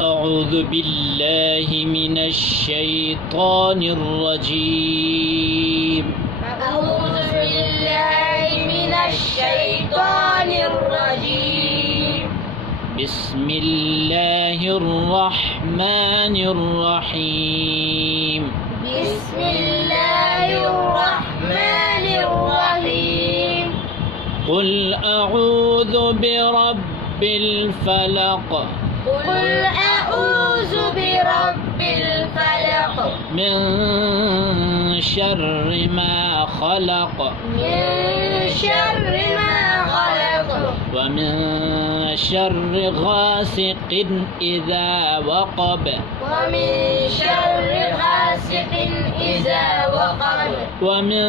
أعوذ بالله من الشيطان الرجيم. أعوذ بالله من الشيطان الرجيم. بسم الله الرحمن الرحيم. بسم الله الرحمن الرحيم. قل أعوذ برب الفلق. قل أعوذ برب الفلق. من شر ما خلق. من شر ما خلق. ومن شر غاسق إذا وقب. ومن شر غاسق إذا وقب. ومن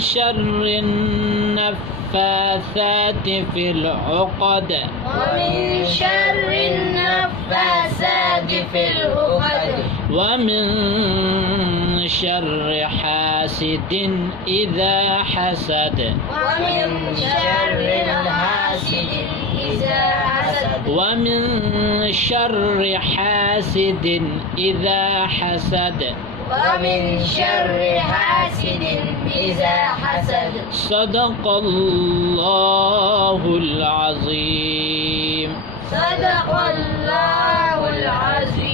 شر النفاثات في العقد. ومن شر النفاثات في العقد. ومن شر حاسد إذا حسد. ومن شر حاسد إذا حسد. ومن شر حاسد إذا حسد. ومن شر حاسد إذا حسد. صدق الله العظيم. صدق الله العظيم.